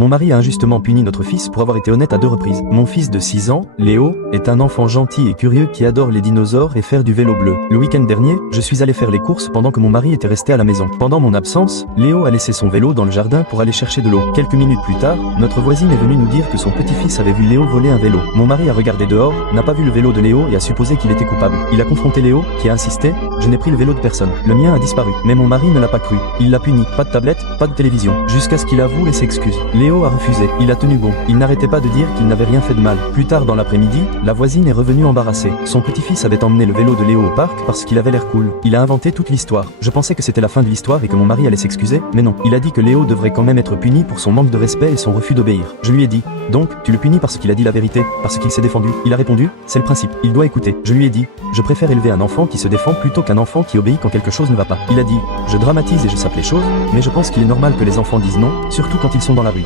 Mon mari a injustement puni notre fils pour avoir été honnête à 2 reprises. Mon fils de 6 ans, Léo, est un enfant gentil et curieux qui adore les dinosaures et faire du vélo bleu. Le week-end dernier, je suis allé faire les courses pendant que mon mari était resté à la maison. Pendant mon absence, Léo a laissé son vélo dans le jardin pour aller chercher de l'eau. Quelques minutes plus tard, notre voisine est venue nous dire que son petit-fils avait vu Léo voler un vélo. Mon mari a regardé dehors, n'a pas vu le vélo de Léo et a supposé qu'il était coupable. Il a confronté Léo, qui a insisté, je n'ai pris le vélo de personne. Le mien a disparu. Mais mon mari ne l'a pas cru. Il l'a puni. Pas de tablette, pas de télévision. Jusqu'à ce qu'il avoue et s'excuse. Léo a refusé. Il a tenu bon. Il n'arrêtait pas de dire qu'il n'avait rien fait de mal. Plus tard dans l'après-midi, la voisine est revenue embarrassée. Son petit-fils avait emmené le vélo de Léo au parc parce qu'il avait l'air cool. Il a inventé toute l'histoire. Je pensais que c'était la fin de l'histoire et que mon mari allait s'excuser, mais non. Il a dit que Léo devrait quand même être puni pour son manque de respect et son refus d'obéir. Je lui ai dit, donc, tu le punis parce qu'il a dit la vérité, parce qu'il s'est défendu. Il a répondu, c'est le principe. Il doit écouter. Je lui ai dit, je préfère élever un enfant qui se défend plutôt qu'un enfant qui obéit quand quelque chose ne va pas. Il a dit, je dramatise et je sape les choses, mais je pense qu'il est normal que les enfants disent non, surtout quand ils sont dans la rue.